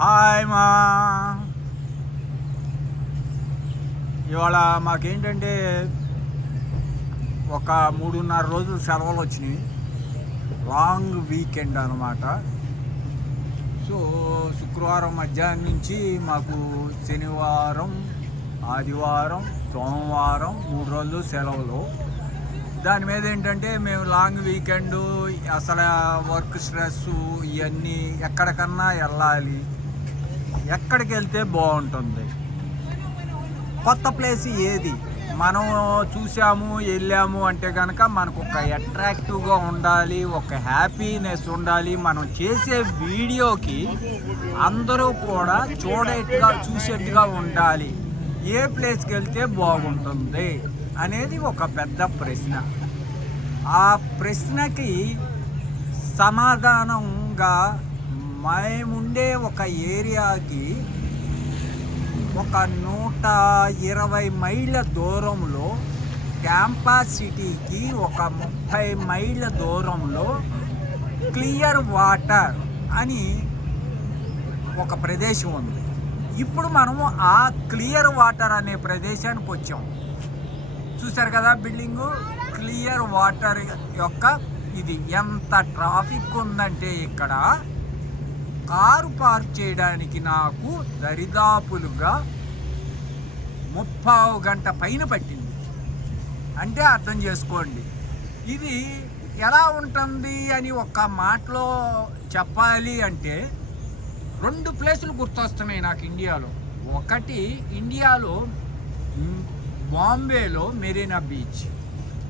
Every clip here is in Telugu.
హాయ్ మా ఇవాళ మాకేంటంటే ఒక 3.5 రోజులు సెలవులు వచ్చినాయి. లాంగ్ వీకెండ్ అనమాట. సో శుక్రవారం మధ్యాహ్నం నుంచి మాకు శనివారం, ఆదివారం, సోమవారం 3 రోజులు సెలవులు. దాని మీద ఏంటంటే మేము లాంగ్ వీకెండ్, అసలు వర్క్ స్ట్రెస్ ఇవన్నీ ఎక్కడికన్నా వెళ్ళాలి. ఎక్కడికి వెళ్తే బాగుంటుంది, కొత్త ప్లేస్ ఏది మనం చూసాము వెళ్ళాము అంటే కనుక మనకు ఒక అట్రాక్టివ్గా ఉండాలి, ఒక హ్యాపీనెస్ ఉండాలి. మనం చేసే వీడియోకి అందరూ కూడా చూసేట్టుగా ఉండాలి. ఏ ప్లేస్కి వెళ్తే బాగుంటుంది అనేది ఒక పెద్ద ప్రశ్న. ఆ ప్రశ్నకి సమాధానంగా మేముండే ఒక ఏరియాకి ఒక 120 మైళ్ళ దూరంలో, క్యాంపస్ సిటీకి ఒక 30 మైళ్ళ దూరంలో క్లియర్ వాటర్ అని ఒక ప్రదేశం ఉంది. ఇప్పుడు మనము ఆ క్లియర్ వాటర్ అనే ప్రదేశానికి వచ్చాం. చూశారు కదా బిల్డింగు, క్లియర్ వాటర్ యొక్క ఇది. ఎంత ట్రాఫిక్ ఉందంటే ఇక్కడ కారు పార్క్ చేయడానికి నాకు దరిదాపులుగా 30 గంట పైన పట్టింది. అంటే అర్థం చేసుకోండి ఇది ఎలా ఉంటుంది అని ఒక్క మాటలో చెప్పాలి అంటే 2 ప్లేసులు గుర్తొస్తున్నాయి నాకు ఇండియాలో. ఒకటి ఇండియాలో బాంబేలో మెరీనా బీచ్,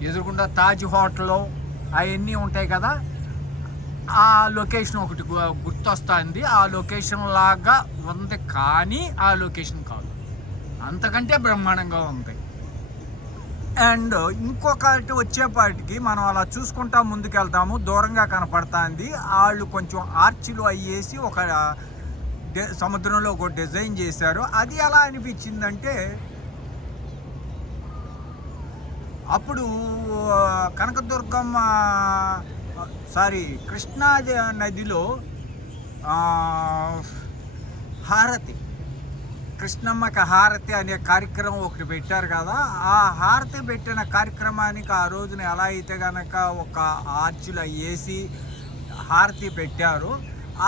ఎదురుకుండా తాజ్ హోటల్ అవన్నీ ఉంటాయి కదా, ఆ లొకేషన్ ఒకటి గుర్తొస్తుంది. ఆ లొకేషన్ లాగా ఉంది కానీ ఆ లొకేషన్ కాదు, అంతకంటే బ్రహ్మాండంగా ఉంది. అండ్ ఇంకొకటి వచ్చేపాటికి మనం అలా చూసుకుంటా ముందుకెళ్తాము, దూరంగా కనపడుతుంది. వాళ్ళు కొంచెం ఆర్చిలు అయ్యేసి ఒక సముద్రంలో ఒక డిజైన్ చేశారు. అది ఎలా అనిపించిందంటే, అప్పుడు కనకదుర్గమ్మ కృష్ణా నదిలో హారతి, కృష్ణమ్మకి హారతి అనే కార్యక్రమం ఒకటి పెట్టారు కదా. ఆ హారతి పెట్టిన కార్యక్రమానికి ఆ రోజున ఎలా అయితే కనుక ఒక ఆర్చులు వేసి హారతి పెట్టారు,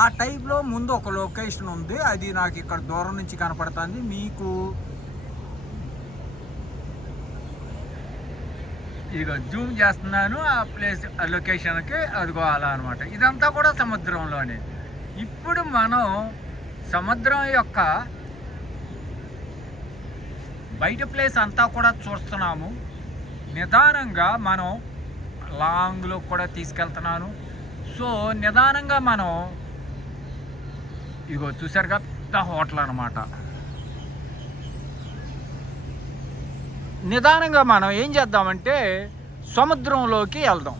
ఆ టైప్లో ముందు ఒక లొకేషన్ ఉంది. అది నాకు ఇక్కడ దూరం నుంచి కనపడుతుంది. మీకు ఇదిగో జూమ్ చేస్తున్నాను ఆ ప్లేస్, ఆ లొకేషన్కి. అదిగో అలా అనమాట. ఇదంతా కూడా సముద్రంలోనే. ఇప్పుడు మనం సముద్రం యొక్క బయట ప్లేస్ అంతా కూడా చూస్తున్నాము. నిదానంగా మనం లాంగ్లో కూడా తీసుకెళ్తున్నాను. సో నిదానంగా మనం ఇగో చూసారుగా పెద్ద హోటల్ అనమాట. నిదానంగా మనం ఏం చేద్దామంటే సముద్రంలోకి వెళ్దాం,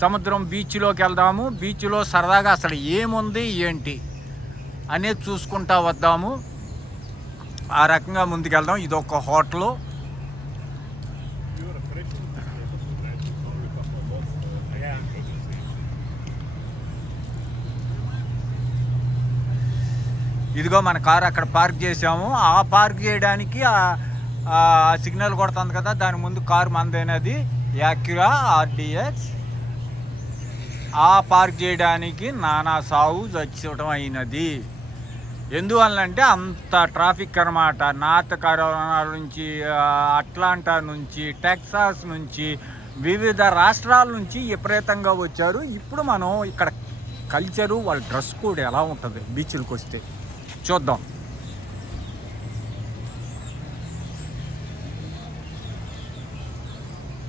సముద్రం బీచ్లోకి వెళ్దాము. బీచ్లో సరదాగా అసలు ఏముంది ఏంటి అనేది చూసుకుంటా వద్దాము. ఆ రకంగా ముందుకెళ్దాం. ఇది ఒక హోటలు. ఇదిగో మన కారు అక్కడ పార్క్ చేసాము. ఆ పార్క్ చేయడానికి సిగ్నల్ కొడుతుంది కదా, దాని ముందు కారు మందైనది యాక్యురా RDX. ఆ పార్క్ చేయడానికి నానా సాగు చచ్చడం అయినది. ఎందువల్లంటే అంత ట్రాఫిక్ అనమాట. నార్త్ కరోనా నుంచి, అట్లాంటా నుంచి, టెక్సాస్ నుంచి, వివిధ రాష్ట్రాల నుంచి విపరీతంగా వచ్చారు. ఇప్పుడు మనం ఇక్కడ కల్చరు, వాళ్ళ డ్రెస్ కోడ్ ఎలా ఉంటుంది బీచ్లకు వస్తే చూద్దాం.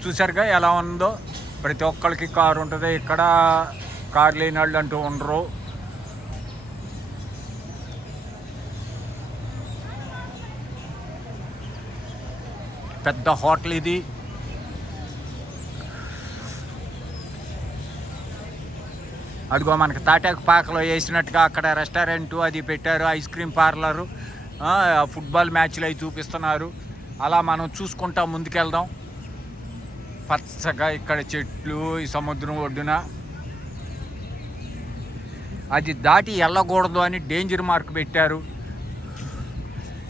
చూసారుగా ఎలా ఉందో. ప్రతి ఒక్కరికి కారు ఉంటుంది ఇక్కడ, కారు లేని వాళ్ళు అంటూ ఉండరు. పెద్ద హోటల్ ఇది. అదిగో మనకి తాటాకు పాకలో వేసినట్టుగా అక్కడ రెస్టారెంటు అది పెట్టారు, ఐస్ క్రీమ్ పార్లరు, ఫుట్బాల్ మ్యాచ్లు అవి చూపిస్తున్నారు. అలా మనం చూసుకుంటా ముందుకెళ్దాం. పచ్చగా ఇక్కడ చెట్లు, ఈ సముద్రం ఒడ్డున అది దాటి వెళ్ళకూడదు అని డేంజర్ మార్క్ పెట్టారు.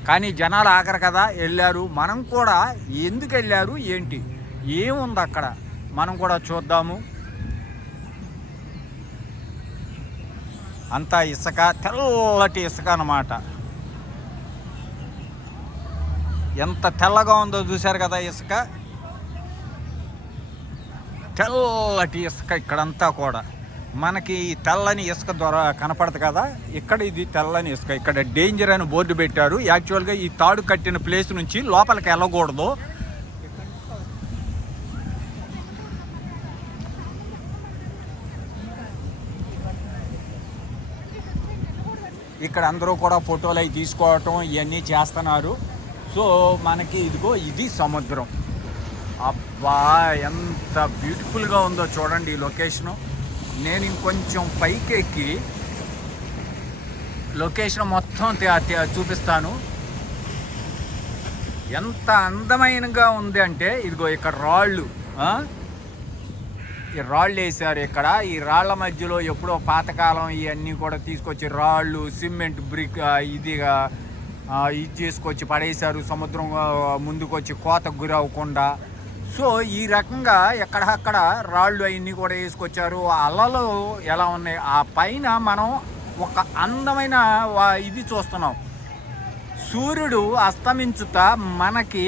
కానీ జనాలు ఆఖరు కదా వెళ్ళారు. మనం కూడా ఎందుకు వెళ్ళారు ఏంటి ఏముంది అక్కడ మనం కూడా చూద్దాము. అంతా ఇసుక, తెల్లటి ఇసుక అన్నమాట. ఎంత తెల్లగా ఉందో చూశారు కదా ఇసుక, తెల్లటి ఇసుక. ఇక్కడంతా కూడా మనకి తెల్లని ఇసుక కనపడదు కదా, ఇక్కడ ఇది తెల్లని ఇసుక. ఇక్కడ డేంజర్ అని బోర్డు పెట్టారు. యాక్చువల్గా ఈ తాడు కట్టిన ప్లేస్ నుంచి లోపలికి వెళ్ళకూడదు. ఇక్కడ అందరూ కూడా ఫోటోలు అవి తీసుకోవటం ఇవన్నీ చేస్తున్నారు. సో మనకి ఇదిగో ఇది సముద్రం. అబ్బా ఎంత బ్యూటిఫుల్గా ఉందో చూడండి ఈ లొకేషను. నేను ఇంకొంచెం పైకి ఎక్కి లొకేషన్ మొత్తం చూపిస్తాను. ఎంత అందమైనగా ఉంది అంటే ఇదిగో ఇక్కడ రాళ్ళు, ఈ రాళ్ళు వేసారు ఇక్కడ. ఈ రాళ్ల మధ్యలో ఎప్పుడో పాతకాలం ఇవన్నీ కూడా తీసుకొచ్చి రాళ్ళు, సిమెంట్, బ్రిక్ ఇది చేసుకొచ్చి పడేశారు సముద్రం ముందుకు వచ్చి కోతకు గురి అవ్వకుండా. సో ఈ రకంగా ఎక్కడక్కడ రాళ్ళు అవన్నీ కూడా వేసుకొచ్చారు. అలలు ఎలా ఉన్నాయి, ఆ పైన మనం ఒక అందమైన ఇది చూస్తున్నాం. సూర్యుడు అస్తమించుతా మనకి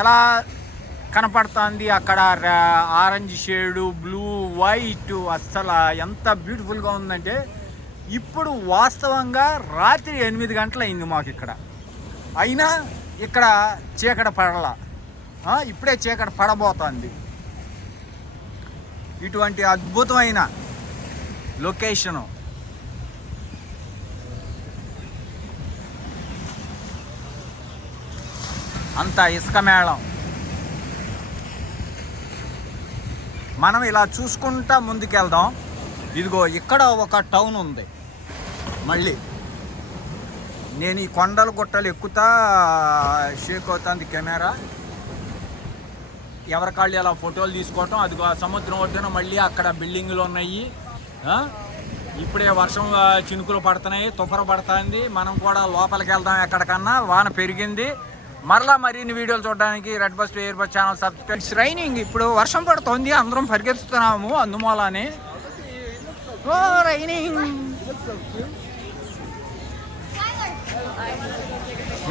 ఎలా కనపడుతుంది అక్కడ, ఆరెంజ్ షేడు, బ్లూ, వైట్, అస్సలు ఎంత బ్యూటిఫుల్గా ఉందంటే. ఇప్పుడు వాస్తవంగా రాత్రి 8 గంటలు అయింది మాకు ఇక్కడ, అయినా ఇక్కడ చీకటి పడలా. ఇప్పుడే చీకటి పడబోతుంది. ఇటువంటి అద్భుతమైన లొకేషను. అంతా ఇసుక మేళం. మనం ఇలా చూసుకుంటా ముందుకెళ్దాం. ఇదిగో ఇక్కడ ఒక టౌన్ ఉంది. మళ్ళీ నేను ఈ కొండలు గుట్టలు ఎక్కుతా షేక్ అవుతుంది కెమెరా. ఎవరికాళ్ళు అలా ఫోటోలు తీసుకోవటం. అదిగో సముద్రం ఒడ్డున మళ్ళీ అక్కడ బిల్డింగులు ఉన్నాయి. ఇప్పుడే వర్షం చినుకులు పడుతున్నాయి, తుఫర పడుతుంది. మనం కూడా లోపలికి వెళ్దాం ఎక్కడికన్నా. వాన పెరిగింది. మరలా మరిన్ని వీడియోలు చూడడానికి red bus air bus channel subscribe. It's raining. ఇప్పుడు వర్షం పడుతుంది, అందరం పరిగెత్తుతున్నాము అందుమూలానే. ఓ రైనింగ్.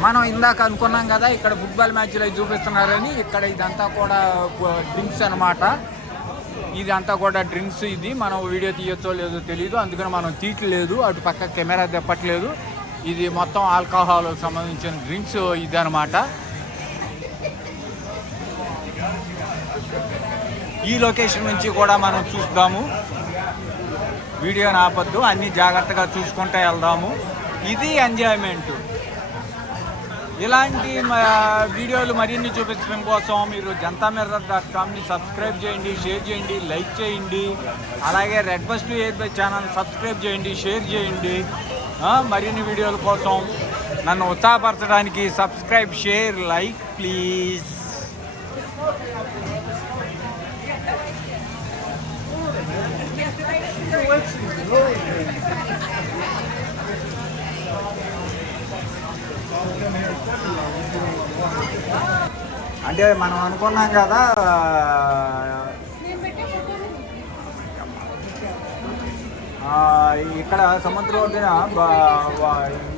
మనం ఇందాక అనుకున్నాం కదా ఇక్కడ ఫుట్బాల్ మ్యాచ్లు అవి చూపిస్తున్నారని. ఇక్కడ ఇదంతా కూడా డ్రింక్స్ అనమాట. ఇదంతా కూడా డ్రింక్స్. ఇది మనం వీడియో తీయచ్చో లేదో తెలియదు, అందుకని మనం తీయట్లేదు. అటు పక్క కెమెరా తెప్పట్లేదు. ఇది మొత్తం ఆల్కహాల్ సంబంధించిన డ్రింక్స్ ఇది అనమాట. ఈ లొకేషన్ నుంచి కూడా మనం చూద్దాము. వీడియోని ఆపొద్దు, అన్నీ జాగ్రత్తగా చూసుకుంటూ వెళ్దాము. ఇది ఎంజాయ్మెంట్. ఇలాంటి వీడియోలు మరిన్ని చూపించడం కోసం మీరు jantamirror.comని సబ్స్క్రైబ్ చేయండి, షేర్ చేయండి, లైక్ చేయండి. అలాగే red bus air bus channel subscribe చేయండి, షేర్ చేయండి. మరిన్ని వీడియోల కోసం నన్ను ఉత్సాహపరచడానికి సబ్స్క్రైబ్, షేర్, లైక్ ప్లీజ్. అంటే మనం అనుకున్నాం కదా ఇక్కడ సముద్రం ఒడ్డున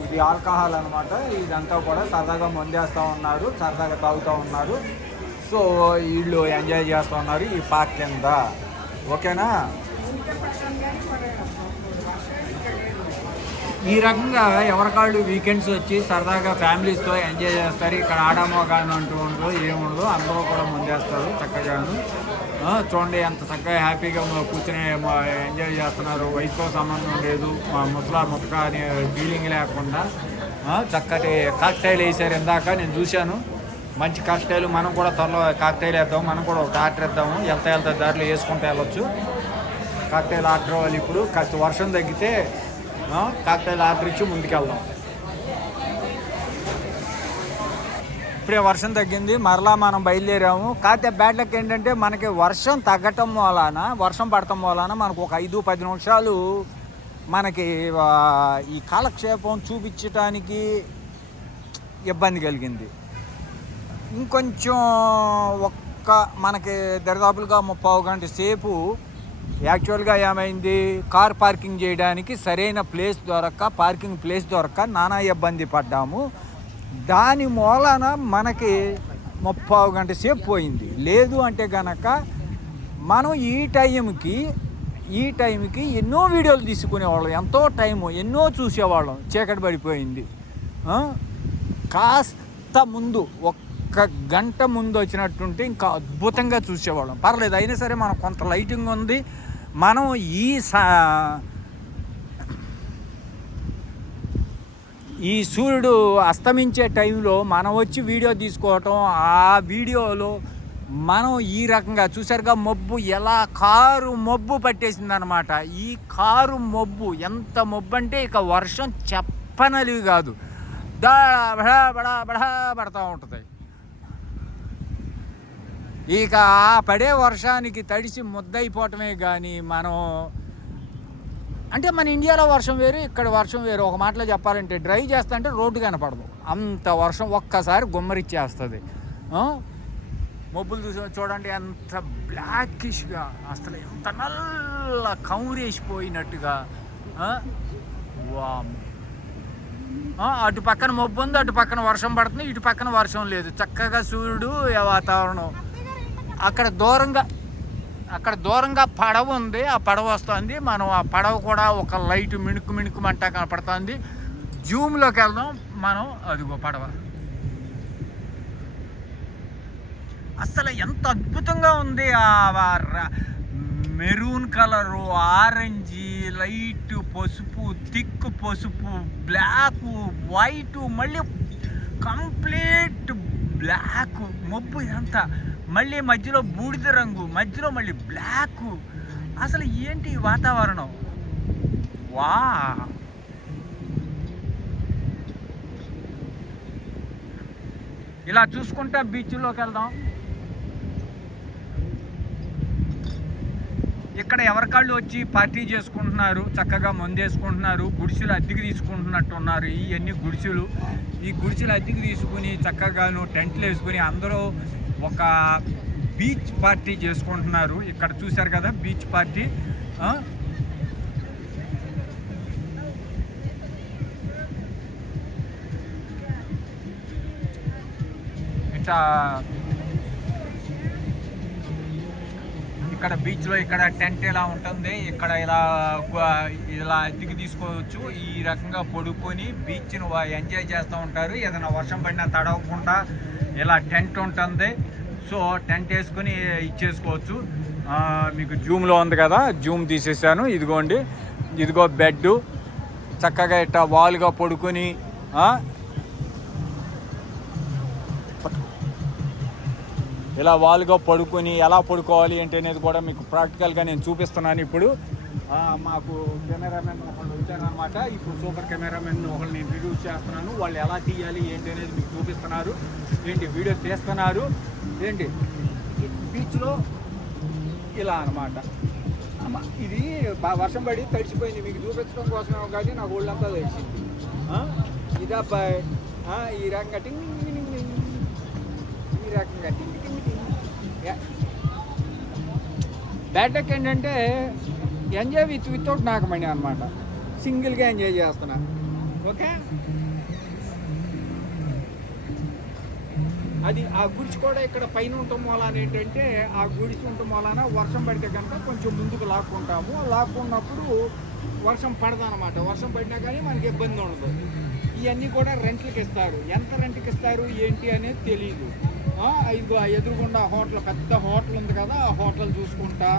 ఇది ఆల్కహాల్ అనమాట. ఇదంతా కూడా సరదాగా మందేస్తూ ఉన్నారు, సరదాగా తాగుతూ ఉన్నారు. సో వీళ్ళు ఎంజాయ్ చేస్తూ ఉన్నారు ఈ పార్క్ కింద. ఓకేనా? ఈ రకంగా ఎవరికాళ్ళు వీకెండ్స్ వచ్చి సరదాగా ఫ్యామిలీస్తో ఎంజాయ్ చేస్తారు. ఇక్కడ ఆడామోగాను అంటూ ఉండదు, ఏముండదు, అందరూ కూడా ముందేస్తారు చక్కగాను. చూడండి ఎంత చక్కగా హ్యాపీగా కూర్చొని ఎంజాయ్ చేస్తున్నారు. వయసుతో సంబంధం లేదు, ముతక అనే ఫీలింగ్ లేకుండా చక్కటి కాక్టైల్ వేసారు. ఇందాక నేను చూశాను, మంచి కాక్టైల్. మనం కూడా త్వరలో కాక్టైల్ వేద్దాం. మనం కూడా ఒక ఆర్డర్ ఇద్దాము. వెళ్తా దారిలో వేసుకుంటూ వెళ్ళొచ్చు. కాక్టైల్ ఆర్డర్ వాళ్ళు ఇప్పుడు కాస్త వర్షం తగ్గితే కాక్టైల్ ఆర్డర్ ఇచ్చి ముందుకెళ్దాం. ఇప్పుడే వర్షం తగ్గింది, మరలా మనం బయలుదేరాము. కాకపోతే బ్యాడ్ లక్ ఏంటంటే మనకి వర్షం తగ్గటం వలన, వర్షం పడటం వలన మనకు ఒక 5-10 నిమిషాలు మనకి ఈ కాలక్షేపం చూపించడానికి ఇబ్బంది కలిగింది. ఇంకొంచెం మనకి దరిదాపులుగా 30 గంట సేపు యాక్చువల్గా ఏమైంది, కార్ పార్కింగ్ చేయడానికి సరైన ప్లేస్ పార్కింగ్ ప్లేస్ దొరక్క నానా ఇబ్బంది పడ్డాము. దాని మూలన మనకి 30 గంట సేపు పోయింది. లేదు అంటే కనుక మనం ఈ టైంకి ఎన్నో వీడియోలు తీసుకునేవాళ్ళం, ఎంతో టైము, ఎన్నో చూసేవాళ్ళం. చీకటి పడిపోయింది. కాస్త ముందు 1 గంట ముందు వచ్చినట్టుంటే ఇంకా అద్భుతంగా చూసేవాళ్ళం. పర్లేదు, అయినా సరే మనం కొంత లైటింగ్ ఉంది. మనం ఈ సూర్యుడు అస్తమించే టైంలో మనం వచ్చి వీడియో తీసుకోవటం, ఆ వీడియోలో మనం ఈ రకంగా చూసారుగా మబ్బు ఎలా కారు మబ్బు పట్టేసిందనమాట. ఈ కారు మబ్బు ఎంత మబ్బు అంటే ఇక వర్షం చెప్పనలివి కాదు, బడా బడా బడా పడతా ఉంటుంది. ఇక ఆ పడే వర్షానికి తడిసి ముద్దయిపోవటమే కానీ మనం అంటే మన ఇండియాలో వర్షం వేరు, ఇక్కడ వర్షం వేరు. ఒక మాటలో చెప్పాలంటే డ్రైవ్ చేస్తా అంటే రోడ్డు కనపడదు, అంత వర్షం ఒక్కసారి గుమ్మరిచ్చేస్తుంది. మబ్బులు చూడండి ఎంత బ్లాకిష్గా, అసలు ఎంత నల్ల కౌరేసిపోయినట్టుగా. అటు పక్కన మబ్బు ఉంది, అటు పక్కన వర్షం పడుతుంది, ఇటు పక్కన వర్షం లేదు. చక్కగా సూర్యుడు వాతావరణం. అక్కడ దూరంగా పడవ ఉంది, ఆ పడవ వస్తుంది. మనం ఆ పడవ కూడా ఒక లైట్ మిణుకుమంటా కనపడుతుంది. జూమ్లోకి వెళ్దాం మనం. అదిగో పడవ. అసలు ఎంత అద్భుతంగా ఉంది. మెరూన్ కలరు, ఆరెంజీ, లైట్ పసుపు, థిక్ పసుపు, బ్లాక్, వైట్, మళ్ళీ కంప్లీట్ బ్లాక్ మబ్బు ఇదంతా. మళ్ళీ మధ్యలో బూడిద రంగు, మధ్యలో మళ్ళీ బ్లాక్. అసలు ఏంటి వాతావరణం? వా ఇలా చూసుకుంటా బీచ్లోకి వెళ్దాం. ఇక్కడ ఎవరికాళ్ళు వచ్చి పార్టీ చేసుకుంటున్నారు, చక్కగా మందేసుకుంటున్నారు, గుడిసెలు అద్దెకి తీసుకుంటున్నట్టు ఉన్నారు. ఇవన్నీ గుడిసెలు. ఈ గుడిసెలు అద్దెకి తీసుకుని చక్కగాను టెంట్లు వేసుకుని అందరూ ఒక బీచ్ పార్టీ చేసుకుంటున్నారు. ఇక్కడ చూశారు కదా బీచ్ పార్టీ. ఇట్లా ఇక్కడ బీచ్లో ఇక్కడ టెంట్ ఇలా ఉంటుంది. ఇక్కడ ఇలా అద్దెకి తీసుకోవచ్చు. ఈ రకంగా పడుకొని బీచ్ను ఎంజాయ్ చేస్తూ ఉంటారు. ఏదైనా వర్షం పడినా తడవకుండా ఇలా టెంట్ ఉంటుంది. సో టెంట్ వేసుకొని ఇచ్చేసుకోవచ్చు. మీకు జూమ్లో ఉంది కదా, జూమ్ తీసేసాను. ఇదిగోండి, ఇదిగో బెడ్. చక్కగా ఇట్లా వాలుగా పడుకొని ఇలా వాలుగా పడుకొని ఎలా పడుకోవాలి అంటే అనేది కూడా మీకు ప్రాక్టికల్గా నేను చూపిస్తున్నాను. ఇప్పుడు మాకు కెమెరామెన్ ఒకళ్ళు వచ్చారనమాట. ఇప్పుడు సూపర్ కెమెరామెన్ ఒకళ్ళు నేను రివ్యూ చేస్తున్నాను. వాళ్ళు ఎలా తీయాలి ఏంటి అనేది మీకు చూపిస్తున్నారు. వీడియో తీస్తున్నారు. బీచ్లో ఇలా అనమాట. ఇది వర్షం పడి తడిచిపోయింది. మీకు చూపించడం కోసమే కానీ నాకు ఒళ్ళంతా తడిచింది. ఇది అబ్బాయి ఈ రకంగా బ్యాడ్ లక్ ఏంటంటే ఎంజాయ్ వితౌట్ నాకమణి అనమాట. సింగిల్గా ఎంజాయ్ చేస్తున్నా. ఓకే, అది ఆ గుడిసి కూడా ఇక్కడ పైన ఉండటం మూలాన ఏంటంటే, ఆ గుడిసి ఉండటం మూలాన వర్షం పడితే కనుక కొంచెం ముందుకు లాక్కుంటాము. లాక్కున్నప్పుడు వర్షం పడదనమాట. వర్షం పడినా కానీ మనకి ఇబ్బంది ఉండదు. ఇవన్నీ కూడా రెంట్లకి ఇస్తారు. ఎంత రెంట్కి ఇస్తారు ఏంటి అనేది తెలియదు. ఇదిగో ఎదురుగుండా హోటల్, పెద్ద హోటల్ ఉంది కదా, ఆ హోటల్ చూసుకుంటా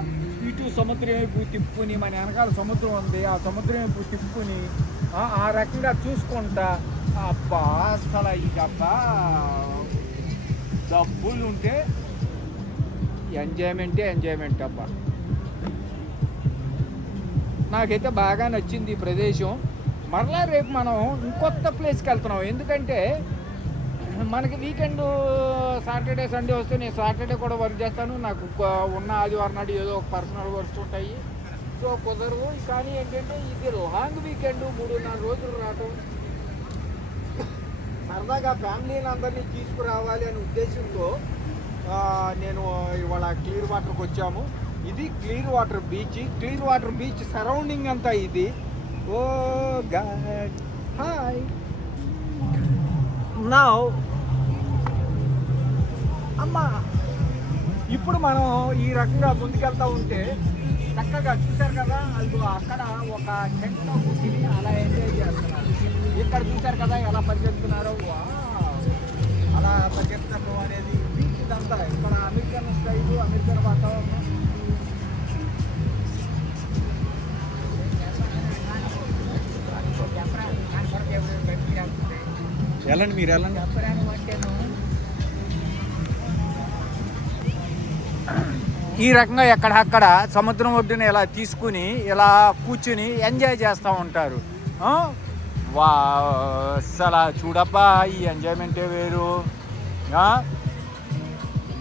ఇటు సముద్రం వైపు తిప్పుకుని, మన వెనకాల సముద్రం ఉంది, ఆ సముద్రం వైపు తిప్పుకుని ఆ రకంగా చూసుకుంటా. అబ్బా అసలు ఇదబ్బా డబ్బులు ఉంటే ఎంజాయ్మెంట్ అబ్బా. నాకైతే బాగా నచ్చింది ఈ ప్రదేశం. మరలా రేపు మనం ఇంకొత్త ప్లేస్కి వెళ్తున్నాం. ఎందుకంటే మనకి వీకెండ్ సాటర్డే సండే వస్తే, నేను సాటర్డే కూడా వర్క్ చేస్తాను. నాకు ఉన్న ఆదివారం నాడు ఏదో ఒక పర్సనల్ వర్క్స్ ఉంటాయి. సో కుదరవు. కానీ ఏంటంటే ఇది లాంగ్ వీకెండ్, 3.5 రోజులు రావటం, సరదాగా ఫ్యామిలీని అందరినీ తీసుకురావాలి అనే ఉద్దేశంతో నేను ఇవాళ క్లియర్ వాటర్కి వచ్చాము. ఇది clear water beach. Clear water beach surrounding అంతా ఇది. ఓ గాడ్, హాయ్. నౌ అమ్మా, ఇప్పుడు మనం ఈ రకంగా ముందుకెళ్తా ఉంటే చక్కగా చూశారు కదా, అది అక్కడ ఒక టెంట్లో కూర్చుని అలా ఎంజాయ్ చేస్తున్నారు. ఇక్కడ చూశారు కదా ఎలా పరిగెత్తుతున్నారో, అలా పరిగెత్తడం అనేది బీచ్ ఇదంతా. ఇక్కడ అమెరికన్ స్టైలు, అమెరికన్ వాతావరణం. వెళ్ళండి, మీరు వెళ్ళండి. ఈ రకంగా ఎక్కడక్కడ సముద్రం ఒడ్డున ఇలా తీసుకుని ఇలా కూర్చుని ఎంజాయ్ చేస్తూ ఉంటారు. వా, అసలు చూడప్పా, ఈ ఎంజాయ్మెంటే వేరు.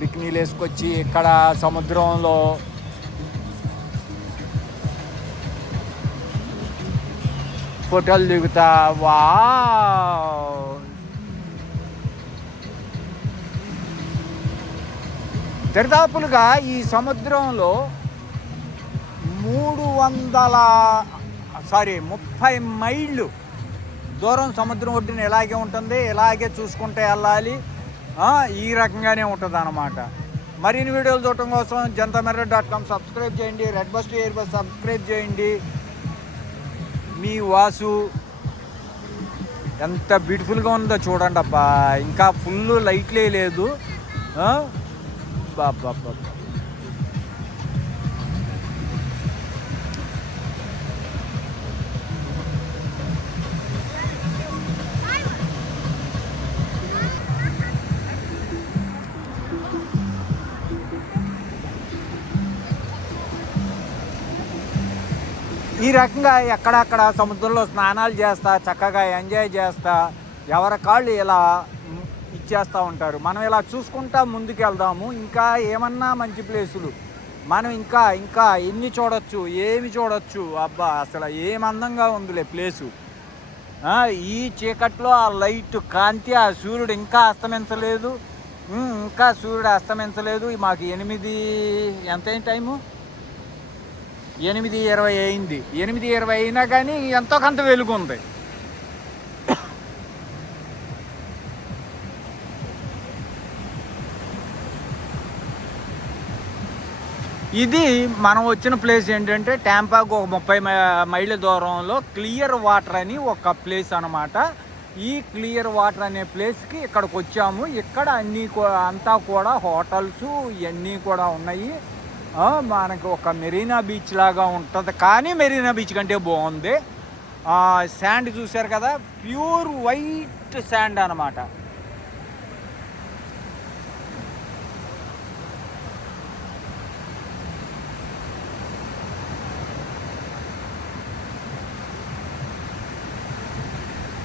బిక్నీలు వేసుకొచ్చి ఇక్కడ సముద్రంలో ఫోటోలు దిగుతా. వా, దరిదాపులుగా ఈ సముద్రంలో 30 మైళ్ళు దూరం సముద్రం ఒడ్డున ఇలాగే ఉంటుంది. ఇలాగే చూసుకుంటే వెళ్ళాలి. ఈ రకంగానే ఉంటుంది అన్నమాట. మరిన్ని వీడియోలు చూడటం కోసం jantamirror.com సబ్స్క్రైబ్ చేయండి. Red bus to air bus subscribe చేయండి. మీ వాసు ఎంత బ్యూటిఫుల్గా ఉందో చూడండి అబ్బా. ఇంకా ఫుల్ లైట్లే లేదు. బాబా, ఈ రకంగా ఎక్కడక్కడ సముద్రంలో స్నానాలు చేస్తా, చక్కగా ఎంజాయ్ చేస్తా, ఎవరి కాళ్ళు ఇలా ఇచ్చేస్తూ ఉంటారు. మనం ఇలా చూసుకుంటా ముందుకు వెళ్దాము. ఇంకా ఏమన్నా మంచి ప్లేసులు మనం ఇంకా ఇంకా ఎన్ని చూడొచ్చు, ఏమి చూడొచ్చు. అబ్బా, అసలు ఏం అందంగా ఉందిలే ప్లేసు. ఈ చీకట్లో ఆ లైట్ కాంతి, ఆ సూర్యుడు ఇంకా అస్తమించలేదు. ఇంకా సూర్యుడు అస్తమించలేదు. మాకు 8 ఎంతైంది టైము? 8:20 అయింది. 8:20 అయినా కానీ ఎంతో కొంత వెలుగు ఉంది. ఇది మనం వచ్చిన ప్లేస్ ఏంటంటే ట్యాంపాకు ఒక 30 మైళ్ళ దూరంలో క్లియర్ వాటర్ అని ఒక ప్లేస్ అన్నమాట. ఈ క్లియర్ వాటర్ అనే ప్లేస్కి ఇక్కడికి వచ్చాము. ఇక్కడ అంతా కూడా హోటల్స్ ఇవన్నీ కూడా ఉన్నాయి. మనకు ఒక మెరీనా బీచ్ లాగా ఉంటుంది, కానీ మెరీనా బీచ్ కంటే బాగుంది. శాండ్ చూశారు కదా, ప్యూర్ వైట్ శాండ్ అన్నమాట.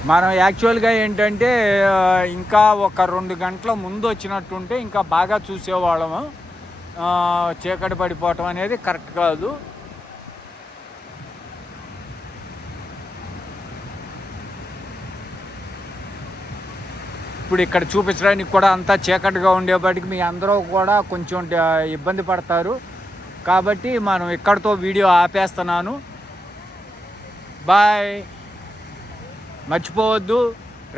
మనం యాక్చువల్గా ఏంటంటే ఇంకా ఒక 2 గంటల ముందు వచ్చినట్టుంటే ఇంకా బాగా చూసేవాళ్ళము. చీకటి పడిపోవటం అనేది కరెక్ట్ కాదు. ఇప్పుడు ఇక్కడ చూపించడానికి కూడా అంతా చీకటిగా ఉండేప్పటికి మీ అందరూ కూడా కొంచెం ఇబ్బంది పడతారు. కాబట్టి మనం ఇక్కడితో వీడియో ఆపేస్తున్నాను. బాయ్. మర్చిపోవద్దు,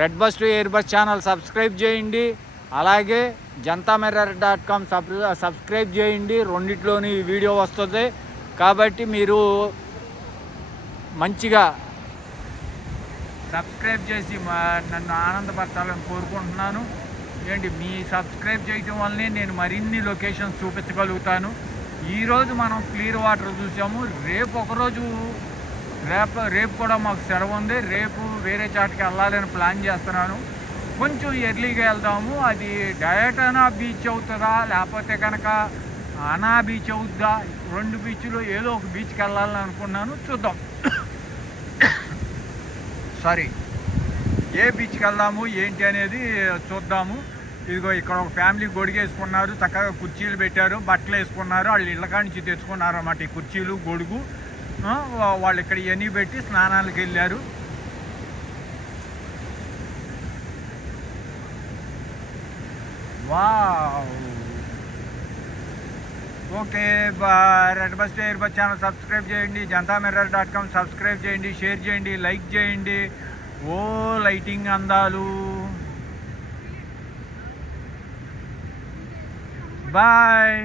red bus to air bus channel subscribe చేయండి. అలాగే jantamirror.com సబ్స్క్రైబ్ చేయండి. రెండిట్లోని వీడియో వస్తుంది. కాబట్టి మీరు మంచిగా సబ్స్క్రైబ్ చేసి నన్ను ఆనందపరచాలని కోరుకుంటున్నాను. మీ సబ్స్క్రైబ్ చేయటం వల్లనే నేను మరిన్ని లొకేషన్స్ చూపించగలుగుతాను. ఈరోజు మనం క్లియర్ వాటర్ చూసాము. రేపు కూడా మాకు సెలవు ఉంది. రేపు వేరే చాటుకి వెళ్ళాలని ప్లాన్ చేస్తున్నాను. కొంచెం ఎర్లీగా వెళ్దాము. అది డయటనా బీచ్ అవుతుందా లేకపోతే కనుక అనా బీచ్ అవుద్దా, 2 బీచ్లు ఏదో ఒక బీచ్కి వెళ్ళాలని అనుకున్నాను. చూద్దాం. సారీ, ఏ బీచ్కి వెళ్దాము ఏంటి అనేది చూద్దాము. ఇదిగో ఇక్కడ ఒక ఫ్యామిలీ గొడుగేసుకున్నారు, చక్కగా కుర్చీలు పెట్టారు, బట్టలు వేసుకున్నారు. వాళ్ళు ఇళ్ళ కాడి నుంచి తెచ్చుకున్నారు అన్నమాట ఈ కుర్చీలు, గొడుగు. వాళ్ళు ఇక్కడ ఇవన్నీ పెట్టి స్నానాలకు వెళ్ళారు. Wow. Okay, red bus air bus channel subscribe చేయండి, jantamirror.com సబ్స్క్రైబ్ చేయండి, షేర్ చేయండి, లైక్ చేయండి. ఓ లైటింగ్ అందాలు. బాయ్.